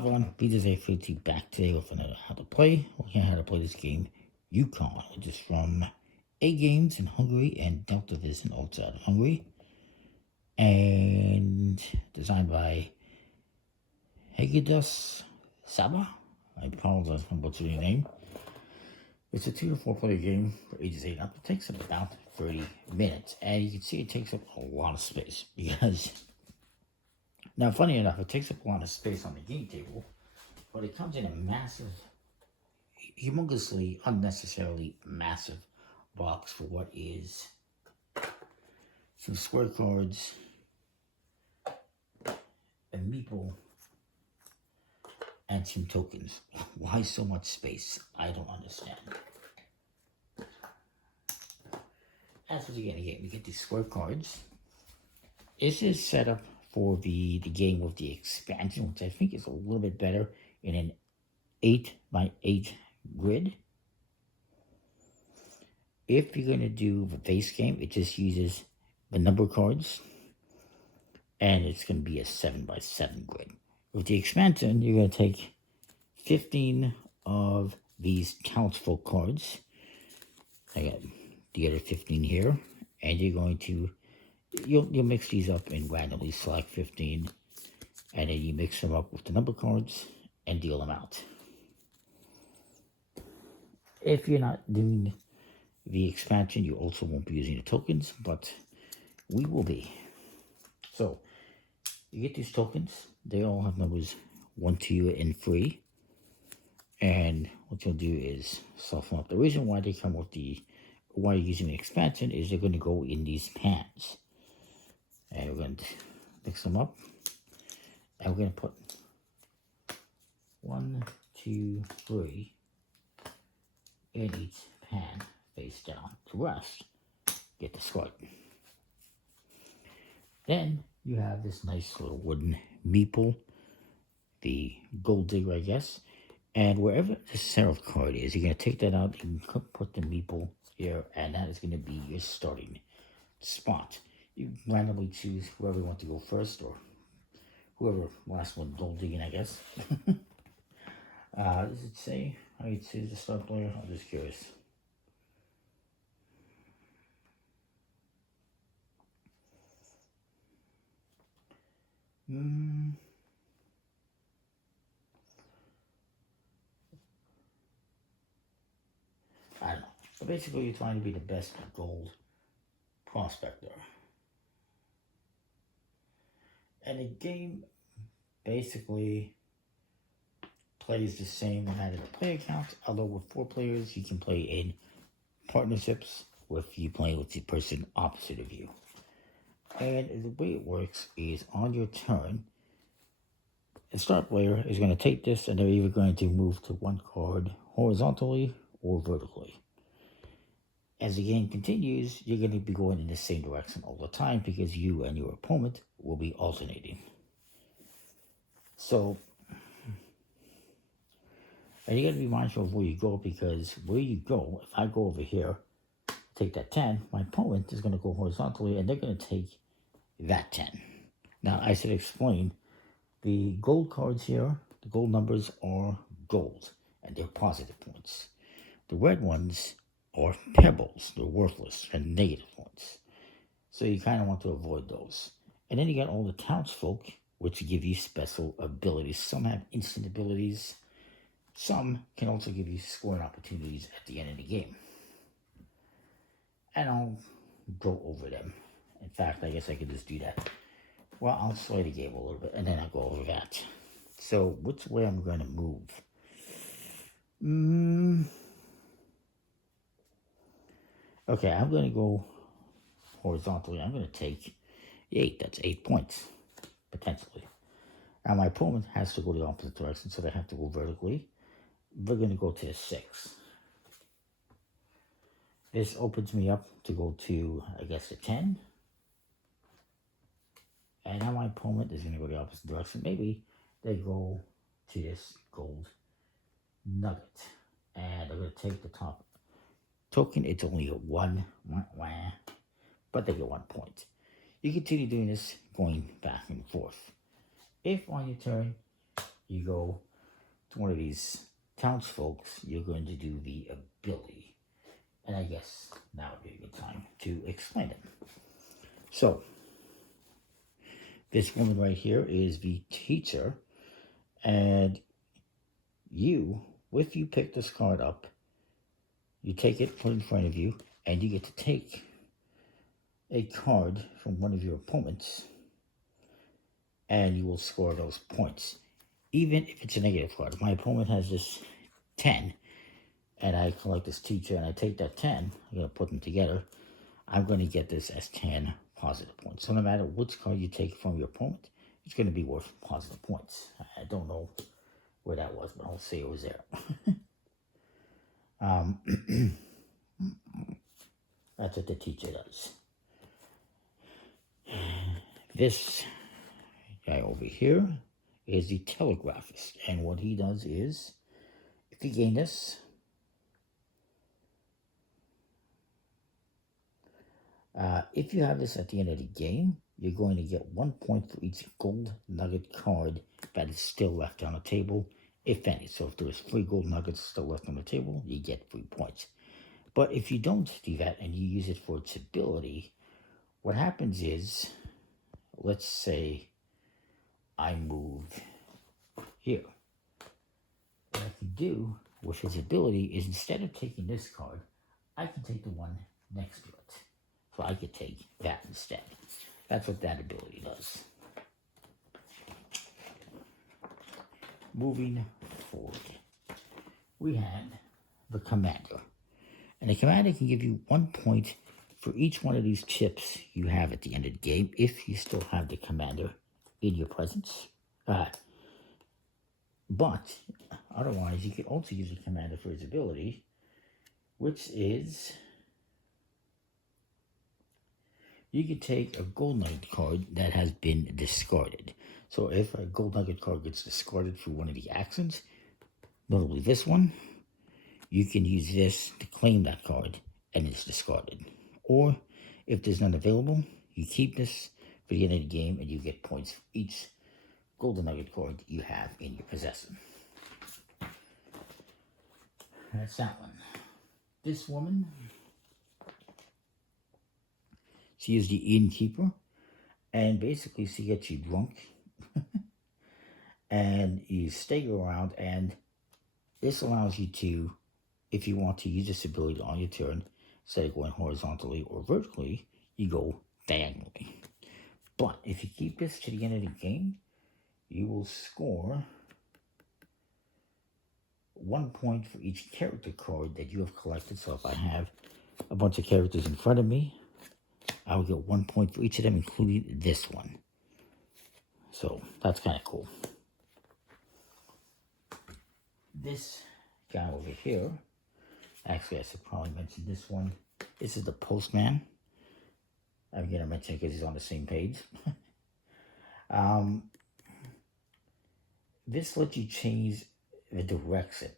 Everyone, BJJ50 back today with another how to play. Looking at how to play this game, Yukon, which is from a-games in Hungary and deltavision outside of Hungary, and designed by Hegedus Saba. I apologize for butchering your name. It's a 2 to 4 player game for ages 8 up. It takes up about 30 minutes, and you can see it takes up a lot of space because. Now, funny enough, it takes up a lot of space on the game table, but it comes in a massive, humongously, unnecessarily massive box for what is some square cards, a meeple, and some tokens. Why so much space? I don't understand. As for the game, we get these square cards. This is set up for the game with the expansion, which I think is a little bit better in an 8x8 grid. If you're going to do the base game, it just uses the number cards, and it's going to be a 7x7 grid. With the expansion, you're going to take 15 of these townsfolk cards. I got the other 15 here, and you're going to You'll mix these up and randomly select 15, and then you mix them up with the number cards and deal them out. If you're not doing the expansion, you also won't be using the tokens, but we will be. So, you get these tokens. They all have numbers 1, 2, and 3. And what you'll do is soften up. The reason why they come with why you're using the expansion is they're going to go in these pans. And we're going to mix them up. And we're going to put 1, 2, 3 in each pan face down to rest. Get the squat. Then you have this nice little wooden meeple, the gold digger, I guess. And wherever the serif card is, you're going to take that out and put the meeple here, and that is going to be your starting spot. You randomly choose whoever you want to go first, or whoever last one gold digging, I guess. Does it say how you choose the start player? I'm just curious. I don't know. But basically, you're trying to be the best gold prospector. And the game basically plays the same as the player count, although with 4 players, you can play in partnerships with you playing with the person opposite of you. And the way it works is on your turn, the start player is going to take this, and they're either going to move to one card horizontally or vertically. As the game continues, you're going to be going in the same direction all the time because you and your opponent will be alternating. So, and you got to be mindful of where you go, because where you go, if I go over here, take that 10, my opponent is going to go horizontally and they're going to take that 10. Now, I should explain, the gold cards here, the gold numbers are gold and they're positive points. The red ones are pebbles, they're worthless, and negative ones. So you kind of want to avoid those. And then you got all the townsfolk, which give you special abilities. Some have instant abilities. Some can also give you scoring opportunities at the end of the game. And I'll go over them. In fact, I guess I could just do that. Well, I'll slow the game a little bit, and then I'll go over that. So, which way I'm going to move? Okay, I'm going to go horizontally. I'm going to take 8. That's 8 points, potentially. Now, my opponent has to go the opposite direction, so they have to go vertically. We're going to go to a 6. This opens me up to go to, I guess, a 10. And now my opponent is going to go the opposite direction. Maybe they go to this gold nugget. And they're going to take the top token. It's only a 1, but they get 1 point. You continue doing this, going back and forth. If on your turn you go to one of these townsfolk, you're going to do the ability. And I guess now would be a good time to explain it. So, this woman right here is the teacher, and you, if you pick this card up, you take it, put it in front of you, and you get to take a card from one of your opponents, and you will score those points, even if it's a negative card. If my opponent has this 10, and I collect this teacher, and I take that 10, I'm going to put them together, I'm going to get this as 10 positive points. So no matter which card you take from your opponent, it's going to be worth positive points. I don't know where that was, but I'll say it was there. That's what the teacher does. This guy over here is the telegraphist, and what he does is, if you gain this, if you have this at the end of the game, you're going to get 1 point for each gold nugget card that is still left on the table, if any. So if there's 3 gold nuggets still left on the table, you get 3 points. But if you don't do that and you use it for its ability, what happens is, let's say I move here. What I can do with his ability is, instead of taking this card, I can take the one next to it. So I could take that instead. That's what that ability does. Moving forward, we have the commander. And the commander can give you 1 point for each one of these chips you have at the end of the game, if you still have the commander in your presence. But otherwise, you could also use the commander for his ability, which is, you could take a gold nugget card that has been discarded. So if a gold nugget card gets discarded through one of the actions, notably this one, you can use this to claim that card, and it's discarded. Or, if there's none available, you keep this for the end of the game, and you get points for each golden nugget card you have in your possession. That's that one. This woman, she is the innkeeper, and basically she gets you drunk, and you stay around, and this allows you to, if you want to use this ability on your turn, instead of going horizontally or vertically, you go diagonally. But if you keep this to the end of the game, you will score 1 point for each character card that you have collected. So if I have a bunch of characters in front of me, I will get 1 point for each of them, including this one. So that's kind of cool. This guy over here, actually I should probably mention this one. This is the postman. I'm going to mention it because he's on the same page. This lets you change the direction,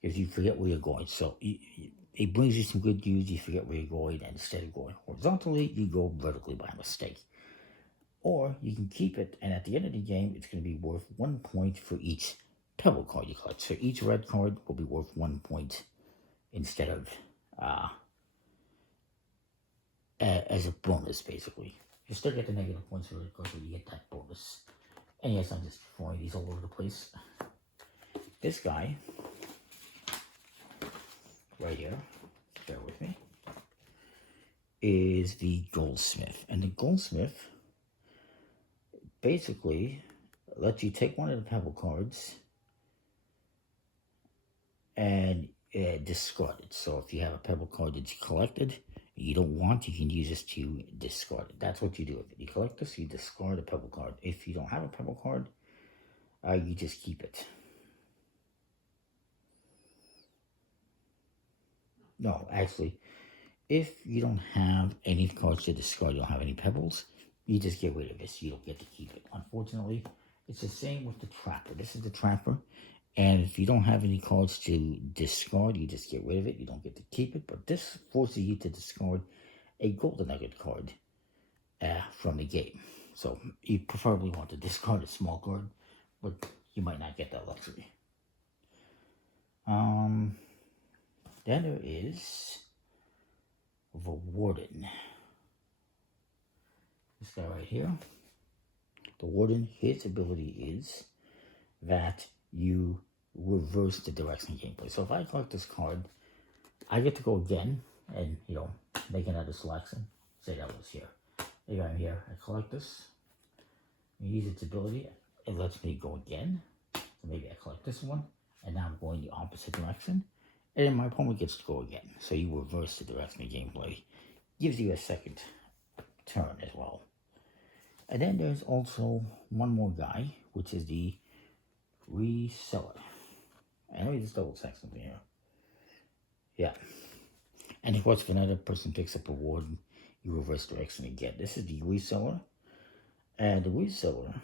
because you forget where you're going. So it brings you some good news. You forget where you're going, and instead of going horizontally, you go vertically by mistake. Or you can keep it, and at the end of the game, it's going to be worth 1 point for each pebble card you collect. So each red card will be worth 1 point instead of as a bonus, basically. You still get the negative points for red cards, but you get that bonus. And yes, I'm just throwing these all over the place. This guy, right here, bear with me, is the goldsmith. And the goldsmith basically lets you take one of the pebble cards and discard it. So if you have a pebble card that you collected, you don't want, you can use this to discard it. That's what you do with it. You collect this, you discard a pebble card. If you don't have a pebble card, you just keep it. No, actually, if you don't have any cards to discard, you don't have any pebbles, you just get rid of this. You don't get to keep it. Unfortunately, it's the same with the trapper. This is the trapper. And if you don't have any cards to discard, you just get rid of it. You don't get to keep it. But this forces you to discard a golden nugget card from the game. So you preferably want to discard a small card, but you might not get that luxury. Then there is the Warden. This guy right here. The Warden, his ability is that you reverse the direction of gameplay. So if I collect this card, I get to go again and, make another selection. Say that was here. Maybe I'm here. I collect this. I use its ability. It lets me go again. So maybe I collect this one. And now I'm going the opposite direction. And then my opponent gets to go again. So you reverse the direction of gameplay. Gives you a second turn as well. And then there's also one more guy, which is the Reseller. And let me just double check something here. Yeah. And of course, if another person picks up a ward, you reverse direction again. This is the Reseller. And the Reseller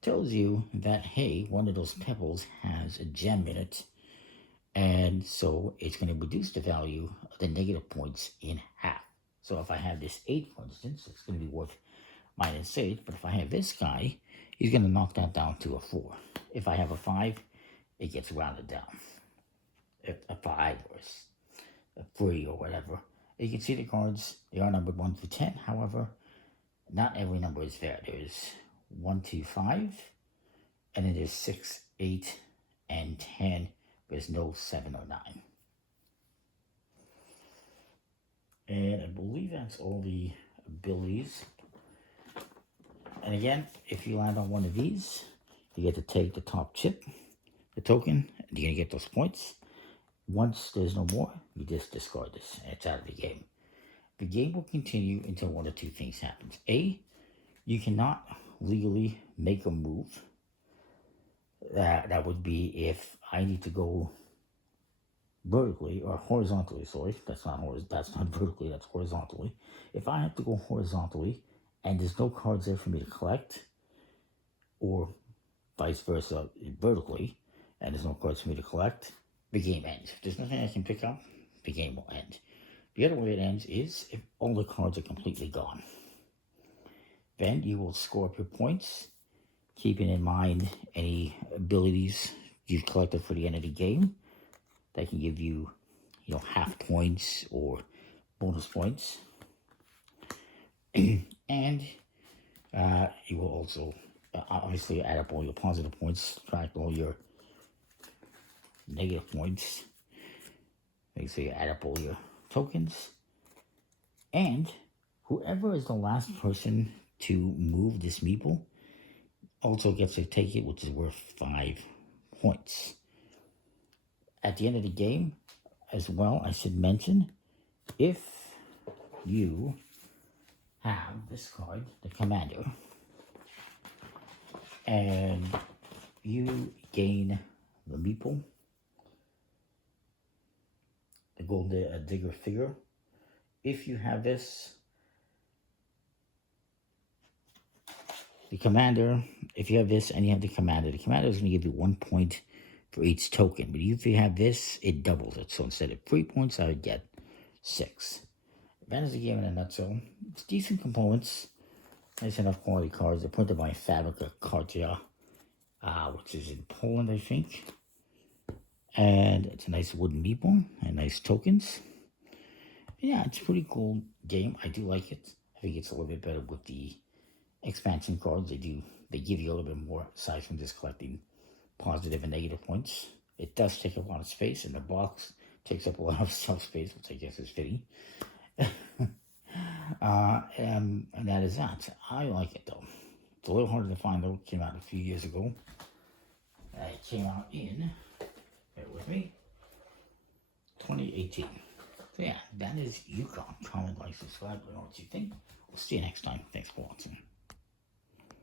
tells you that, hey, one of those pebbles has a gem in it. And so it's going to reduce the value of the negative points in half. So if I have this 8, for instance, it's going to be worth -8. But if I have this guy, he's going to knock that down to a 4. If I have a 5, it gets rounded down. A 5 or a 3 or whatever. You can see the cards, they are numbered 1 through 10. However, not every number is there. There's 1, 2, 5, and then there's 6, 8, and 10. There's no 7 or 9. And I believe that's all the abilities. And again, if you land on one of these, you get to take the top chip, the token, and you're going to get those points. Once there's no more, you just discard this, and it's out of the game. The game will continue until one of two things happens. A, you cannot legally make a move. That would be if I need to go vertically or horizontally. Sorry, that's not vertically. That's horizontally. If I have to go horizontally and there's no cards there for me to collect, or vice versa vertically, and there's no cards for me to collect, the game ends. If there's nothing I can pick up, the game will end. The other way it ends is if all the cards are completely gone. Then you will score up your points, keeping in mind any abilities you've collected for the end of the game that can give you, half points or bonus points. And you will also obviously add up all your positive points, subtract all your negative points. Make sure you add up all your tokens. And whoever is the last person to move this meeple also gets to take it, which is worth 5 points. At the end of the game, as well, I should mention, if you have this card, the Commander, and you gain the meeple, the gold digger figure. If you have this, the Commander, if you have this and you have the Commander is going to give you 1 point for each token. But if you have this, it doubles it. So instead of 3 points, I would get 6. That is the game in a nutshell. It's decent components. Nice enough quality cards. They're printed by Fabrica Cartia, which is in Poland, I think. And it's a nice wooden meeple and nice tokens. Yeah, it's a pretty cool game. I do like it. I think it's a little bit better with the expansion cards. They give you a little bit more aside from just collecting positive and negative points. It does take up a lot of space, and the box takes up a lot of shelf space, which I guess is fitting. And that is that. I like it though. It's a little harder to find though. It came out a few years ago. It came out in, bear with me, 2018. So yeah, that is Yukon. Comment, like, subscribe, let me know what you think. We'll see you next time. Thanks for watching.